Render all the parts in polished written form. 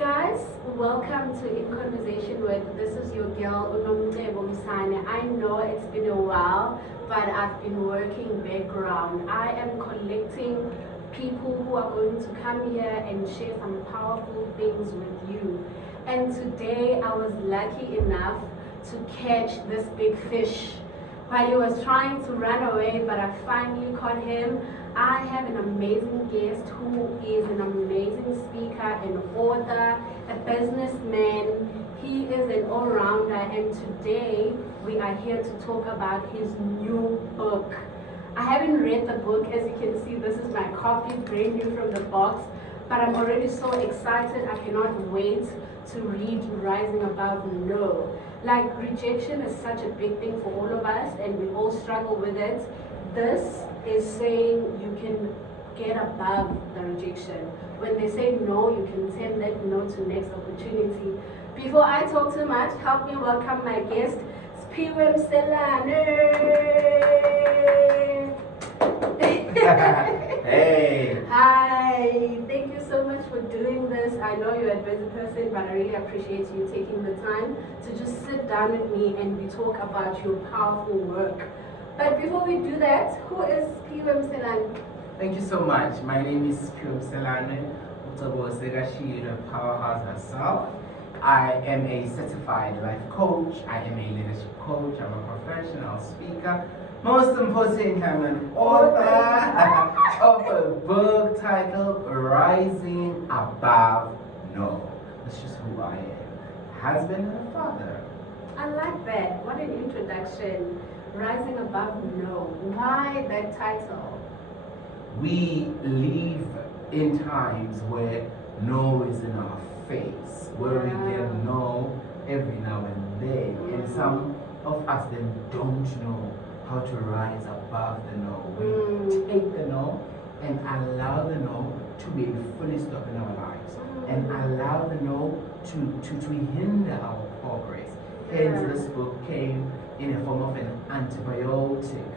Guys, welcome to In Conversation With. This is your girl, Sphiwe Mselane. I know it's been a while, but I've been working background. I am collecting people who are going to come here and share some powerful things with you. And today I was lucky enough to catch this big fish. While he was trying to run away, but I finally caught him. I have an amazing guest who is an amazing speaker, an author, a businessman. He is an all-rounder, and today we are here to talk about his new book. I haven't read the book. As you can see, this is my copy, brand new from the box, but I'm already so excited. I cannot wait to read Rising Above No. Like, rejection is such a big thing for all of us, and we all struggle with it. This is saying you can get above the rejection. When they say no, you can turn that no to next opportunity. Before I talk too much, help me welcome my guest, Sphiwe Mselane. Hey. Hi. Thank you so much for doing this. I know you're a busy person, but I really appreciate you taking the time to just sit down with me and we talk about your powerful work. But before we do that, who is Sphiwe Mselane? Thank you so much. My name is Sphiwe Mselane. She is a powerhouse herself. I am a certified life coach. I am a leadership coach. I'm a professional speaker. Most important, I'm an author of a book titled Rising Above No. That's just who I am. Husband and a father. I like that. What an introduction. Rising Above No. Why that title? We live in times where no is in our face, where we get no every now and then, and some of us then don't know how to rise above the no. We take the no and allow the no to be a fully stop in our lives, and allow the no to hinder our progress. Hence, this book came in a form of an antibiotic,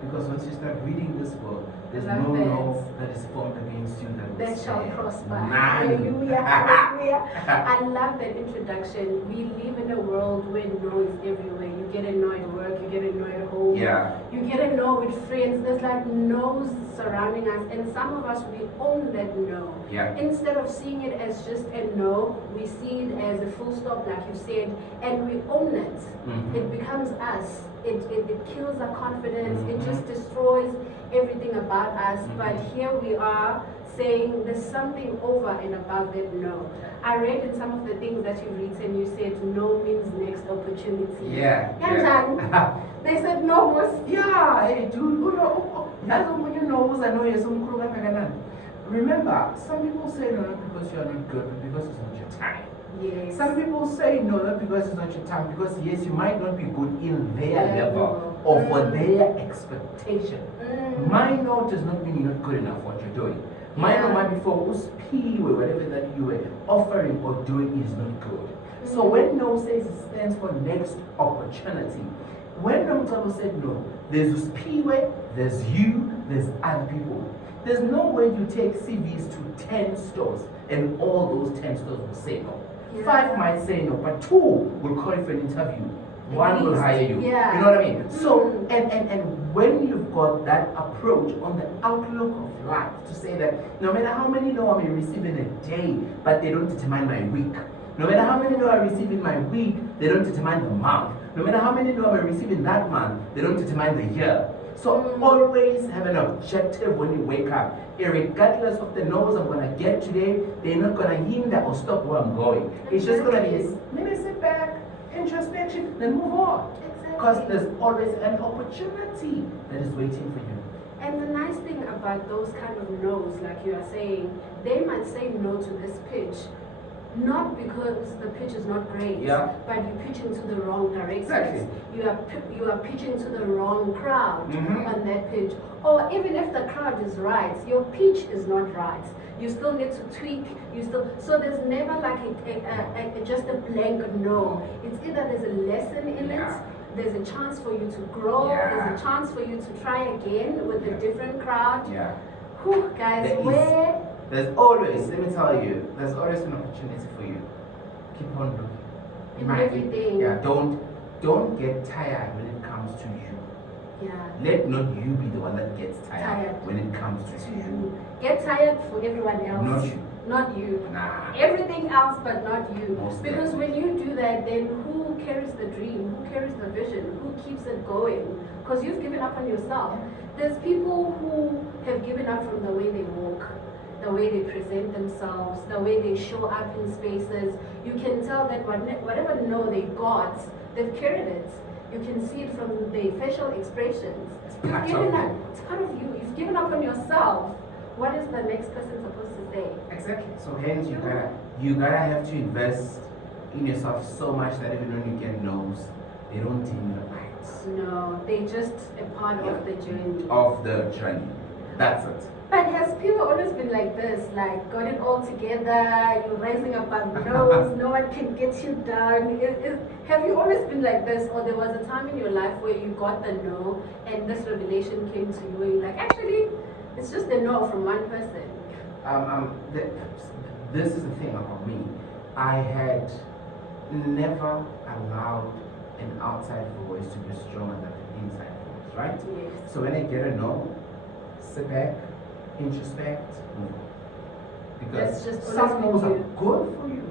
because once you start reading this book, there's no that is formed against you that shall prosper. None. Hallelujah, hallelujah. I love that introduction. We live in a world where no is everywhere. You get a no at work, you get a no at home, you get a no with friends. There's like no's surrounding us, and some of us, we own that no. Instead of seeing it as just a no, we see it as a full stop, like you said, and we own it. It becomes us. It kills our confidence. It just destroys everything about us. But here we are saying there's something over and above that no. I read in some of the things that you've written, you said no means next opportunity. They said no was. Hey, dude, remember, some people say no not because you're not good, but because it's not your time. Yes. Some people say no not because it's not your time, because yes, you might not be good in their level or for their expectation. My no does not mean you're not good enough what you're doing. My no might be for Sphiwe, whatever that you were offering or doing is not good. So when no says it stands for next opportunity. When Nomtabo said no, there's Sphiwe, there's you, there's other people. There's no way you take CVs to 10 stores and all those 10 stores will say no. 5 might say no, but 2 will call you for an interview. 1 will hire you. You know what I mean? So, and when you've got that approach on the outlook of life to say that no matter how many no I may receive in a day, but they don't determine my week. No matter how many no I receive in my week, they don't determine the month. No matter how many no I receive in that month, they don't determine the year. So always have an objective when you wake up. Regardless of the no's I'm going to get today, they're not going to hinder or stop where I'm going. It's just going to be, let me sit back, introspection, then move on. Because there's always an opportunity that is waiting for you. And the nice thing about those kind of no's, like you are saying, they might say no to this pitch, not because the pitch is not great, but you pitch into the wrong direction. You are pitching to the wrong crowd on that pitch. Or even if the crowd is right, your pitch is not right. You still need to tweak. So there's never like just a blank no. It's either there's a lesson in it, there's a chance for you to grow, there's a chance for you to try again with a different crowd. Whew, guys, where There's always, let me tell you, there's always an opportunity for you. Keep on looking. In everything. Yeah, don't get tired when it comes to you. Yeah. Let not you be the one that gets tired when it comes to you. Get tired for everyone else. Not you. Not you. Nah. Everything else but not you. Most Because definitely. when you do that, then who carries the dream? Who carries the vision? Who keeps it going? Because you've given up on yourself. There's people who have given up from the way they walk, the way they present themselves, the way they show up in spaces. You can tell that whatever no they got, they've carried it. You can see it from their facial expressions. You've given up. It's part of you. You've given up on yourself. What is the next person supposed to say? Exactly. So hence you gotta have to invest in yourself so much that even when you get no's, they don't dim your lights. No, they just a part of the journey. Of the journey. That's it. But has people always been like this? Like, got it all together, you're rising above nose, no one can get you down. Have you always been like this? Or there was a time in your life where you got the no and this revelation came to you and you're like, actually, it's just a no from one person? This is the thing about me. I had never allowed an outside voice to be stronger than an inside voice, right? Yes. So when I get a no, sit back, introspect, move on. Because That's just some always no's been are you. good for you.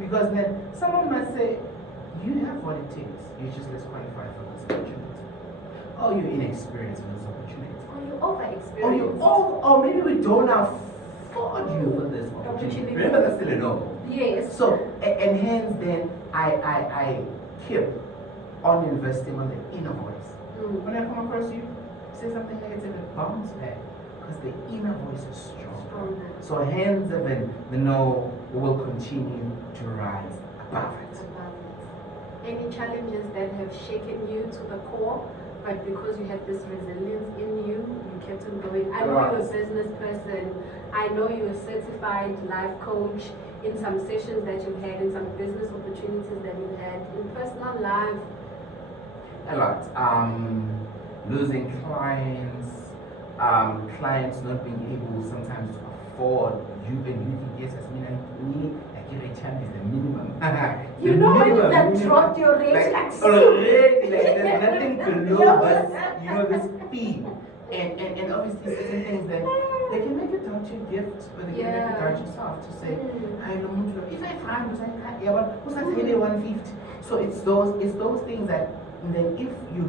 Because then someone might say, you have what it takes, you're just less qualified for this opportunity. Or you're inexperienced in this opportunity. Or you over-experienced. Or maybe we don't afford you for this opportunity. Remember, that's still a no. Yes. So, and hence then I keep on investing on the inner voice. When I come across you, say something negative and bounce back. Because the inner voice is strong. So hence even the no will continue to rise above it. Any challenges that have shaken you to the core, but because you had this resilience in you, you kept on going. I know you're a business person. I know you're a certified life coach. In some sessions that you've had, in some business opportunities that you've had, in personal life. A lot. Losing clients, clients not being able sometimes to afford you, and you think, yes, as me, I get a chance is the minimum. You know when you have dropped your rate already, there's nothing below this fee. And obviously certain things that they can make it down to your gift, or they can make it down to yourself to say, I don't know, if I find yeah, but who's that 150? So it's those things that then if you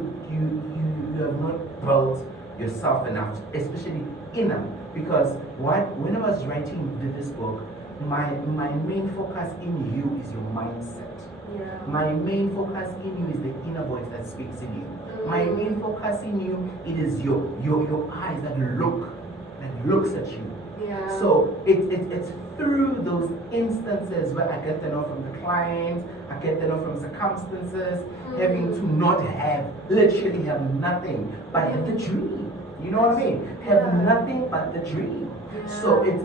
have not built yourself enough, especially inner, because when I was writing this book, my main focus in you is your mindset. Yeah. My main focus in you is the inner voice that speaks in you. My main focus in you, it is your eyes that looks at you. Yeah. So it's through those instances where I get the know from the client, I get the know from circumstances, having to not literally have nothing but have the dream. You know what I mean? Have nothing but the dream. So it's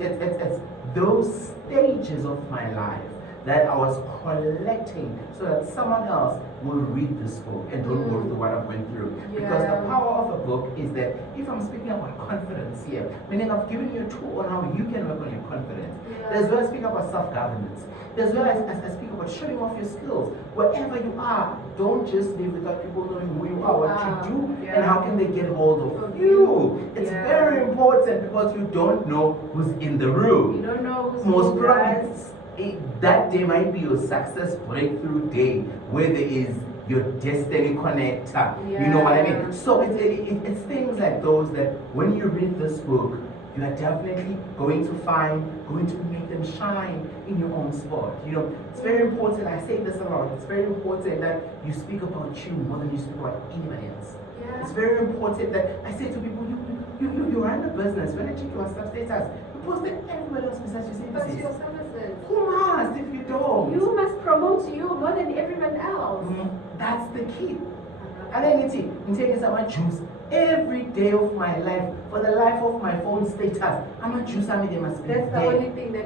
those stages of my life that I was collecting so that someone else will read this book and don't go through what I went through. Because the power of a book is that if I'm speaking about confidence here, meaning I've given you a tool on how you can work on your confidence. There's where I speak about self-governance. There's where I speak about showing off your skills. Wherever you are, don't just live without people knowing who you are, what you do, and how can they get hold of you. It's very important because you don't know who's in the room. You don't know who's most probably. That day might be your success breakthrough day where there is your destiny connector. You know what I mean? So it's things like those that when you read this book, you are definitely going to make them shine in your own spot. You know, it's very important. I say this a lot. It's very important that you speak about you more than you speak about anybody else. It's very important that I say to people, you run a business. When I check your staff status, you post that everybody else besides your But services. your services. Who must if you don't? You must promote you more than everyone else. That's the key. And then it's in taking some juice every day of my life, for the life of my phone status. I'm a juice, I mean, they must be That's the only thing that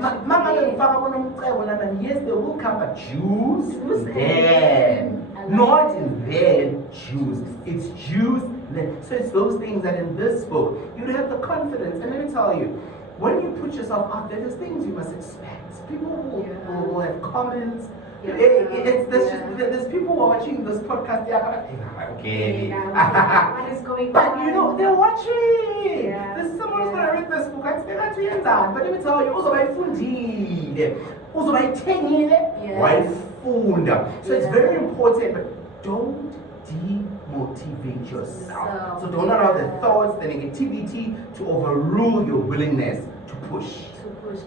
yes, they will come, but juice then. Not then juice. It's juice then. So it's those things that in this book, you'd have the confidence. And let me tell you, when you put yourself out there, there's things you must expect. People will have comments. Yeah. There's people watching this podcast. They are like, okay. What is going on? But you know, they're watching. Yeah. There's someone who's gonna read this book. But let me tell you, also by fundile, also by tengile, why funda. So it's very important, but don't demotivate yourself. So don't allow the thoughts, the negativity to overrule your willingness to push.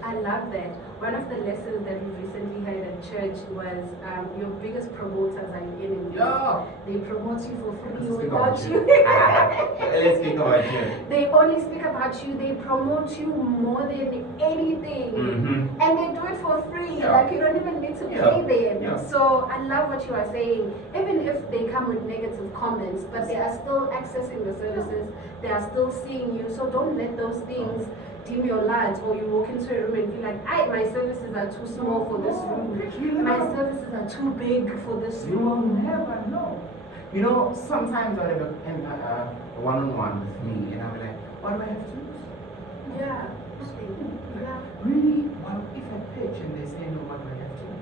I love that. One of the lessons that we recently had at church was your biggest promoters are your enemies. Yeah. They promote you for free without you. Let's speak about you. They only speak about you. They promote you more than anything. Mm-hmm. And they do it for free. Yeah. Like you don't even need to pay them. Yeah. So I love what you are saying. Even if they come with negative comments, but they are still accessing the services. They are still seeing you. So don't let those things dim your light, or you walk into a room and feel like, my services are too small for this room. My services are too big for this room. You will never know. You know, sometimes I'll have a one-on-one with me, and I'll be like, what do I have to do? Yeah. Really? Well, if I pitch and they say, no, what do I have to do?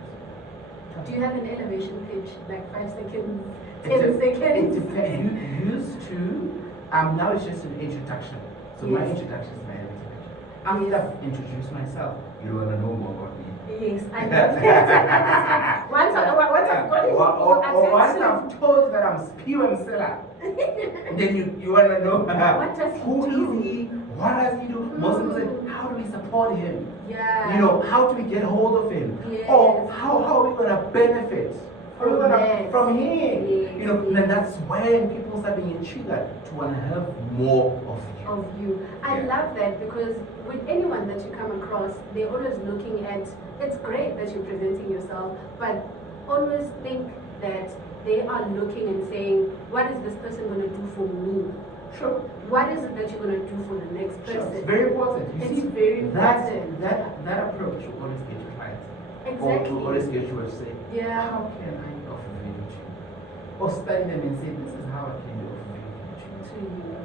Do you have an elevation pitch, like 5 seconds, 10 It seconds? depends. You used to, now it's just an introduction. So my introduction is my elevator pitch. After I've introduced myself, you want to know more about me. Yes, I love that. Once I've got it, once I've told you that I'm Sphiwe Mselane, then you want to know what does who he do? is he, what does he do? Most people say, how do we support him? Yeah. You know, how do we get hold of him? Yes. Or how are we going to benefit from him? Yes. You know, then that's when people start being intrigued to want to have more of you. I love that, because with anyone that you come across, they're always looking at, it's great that you're presenting yourself, but always think that they are looking and saying, what is this person going to do for me? Sure. What is it that you're going to do for the next person? Sure. It's very important. It's very important. That approach will always get you clients. Exactly. Or to always get you to say, yeah. how can I offer value to you? Or study them and say, this is how I can offer value to you.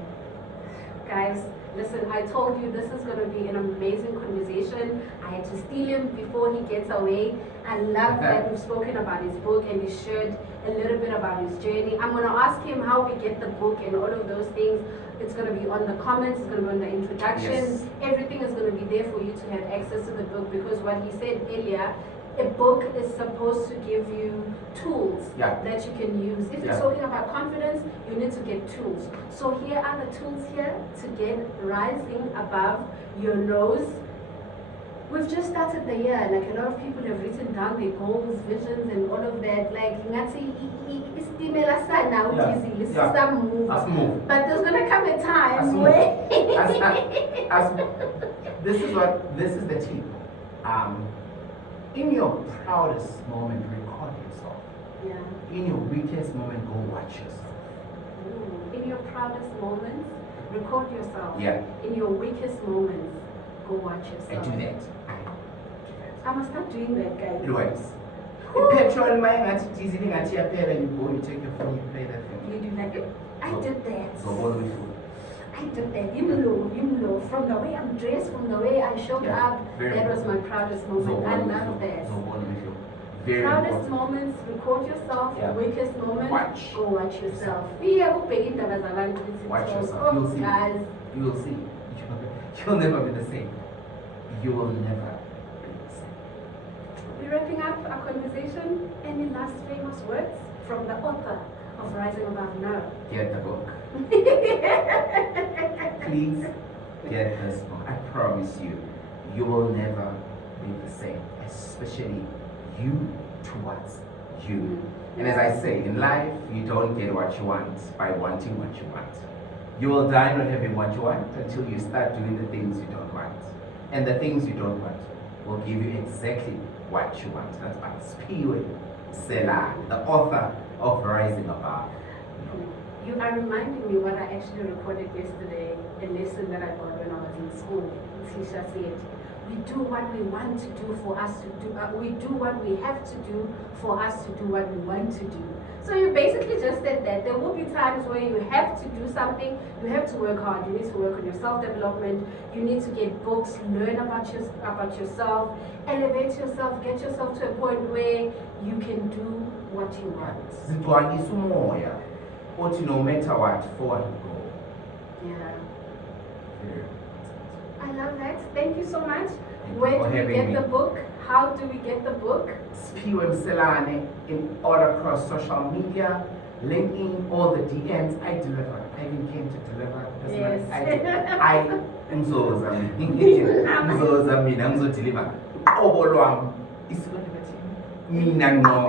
Guys, listen, I told you this is going to be an amazing conversation. I had to steal him before he gets away. I love that we've spoken about his book and he shared a little bit about his journey. I'm going to ask him how we get the book and all of those things. It's going to be on the comments, it's going to be on the introduction. Yes. Everything is going to be there for you to have access to the book, because what he said earlier, a book is supposed to give you tools that you can use. If you're talking about confidence, you need to get tools. So here are the tools here to get rising above your nose. We've just started the year. Like, a lot of people have written down their goals, visions, and all of that. Like, but there's gonna come a time where this is the tip. In your proudest moment, record yourself. Yeah. In your weakest moment, go watch yourself. In your proudest moments, record yourself. Yeah. In your weakest moments, go watch yourself. I do that. I must start doing that, guys. It works. Petrol mine at easy thing at your pair, and you go, you take your phone, you play that thing. You do that. I did that. So all the way through. I did that. You know, from the way I'm dressed, from the way I showed up, that was my proudest moment. I love that. Very proudest important. moments, record yourself. Weakest moments, go watch yourself. Watch yourself. Oh, You'll see. guys. You will see. You'll never be the same. You will never be the same. We're wrapping up our conversation. Any last famous words from the author of Rising Above Now? Get the book. Please get this book. I promise you, you will never be the same, especially you towards you. And as I say, in life, you don't get what you want by wanting what you want. You will die not having what you want until you start doing the things you don't want. And the things you don't want will give you exactly what you want. That's by Sphiwe Mselane, the author of Rising Above. You are reminding me what I actually recorded yesterday, a lesson that I got when I was in school. Teacher said, we do what we want to do for us to do, we do what we have to do for us to do what we want to do. So you basically just said that there will be times where you have to do something, you have to work hard, you need to work on your self-development, you need to get books, learn about yourself, elevate yourself, get yourself to a point where you can do what you want. Zitwanyisa umoya uthi no matter what, forward we go. Yeah. Yeah. I love that. Thank you so much. you Where for do we having get me. the book? How do we get the book? Sphiwe Mselane in all across social media, linking all the DMs. I deliver. I even came to deliver. Yes. I ngizoza mina ngizodeliver. Uqobo lwami isiko likathini? Mina no.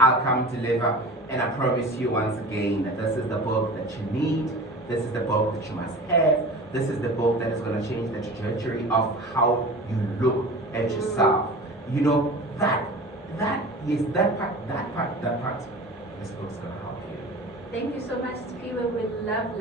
I'll come deliver. And I promise you once again that this is the book that you need. This is the book that you must have. This is the book that is going to change the trajectory of how you look at yourself. You know, that part. This book's going to help you. Thank you so much, Sphiwe. We love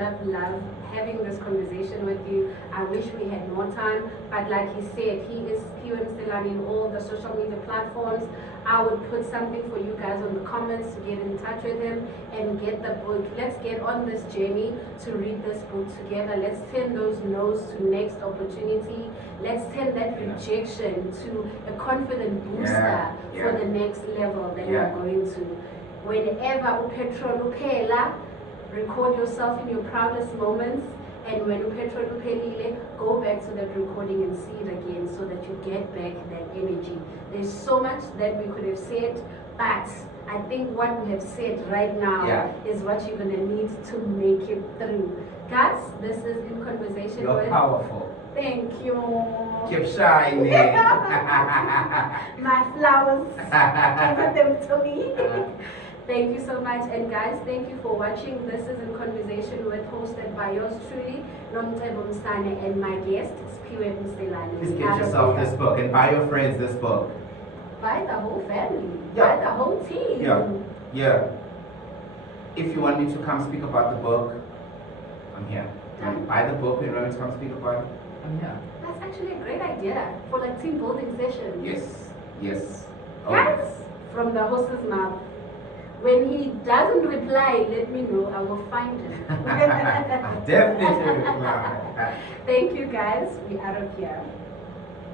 having this conversation with you. I wish we had more time, but like he said, he is Sphiwe Mselane in all the social media platforms. I would put something for you guys on the comments to get in touch with him and get the book. Let's get on this journey to read this book together. Let's turn those no's to next opportunity. Let's turn that rejection to a confident booster for the next level that you're going to. Whenever upetrol uphela, record yourself in your proudest moments, and when upetrol uphelile, go back to that recording and see it again so that you get back that energy. There's so much that we could have said, but I think what we have said right now is what you're going to need to make it through. Guys, this is In Conversation You're with... powerful. Thank you. Keep shining. My flowers, give them to me. Thank you so much, and guys, thank you for watching. This is In Conversation with, hosted by yours truly, Sphiwe Mselane, and my guest, Sphiwe Mselane. Please get yourself this book and buy your friends this book. Buy the whole family. Buy the whole team. Yeah. If you want me to come speak about the book, I'm here. Buy the book and you want me to come speak about it, I'm here. That's actually a great idea for like team building sessions. Yes. Guys, from the host's mouth. When he doesn't reply, let me know. I will find him. Definitely reply. Thank you guys. We are out of here.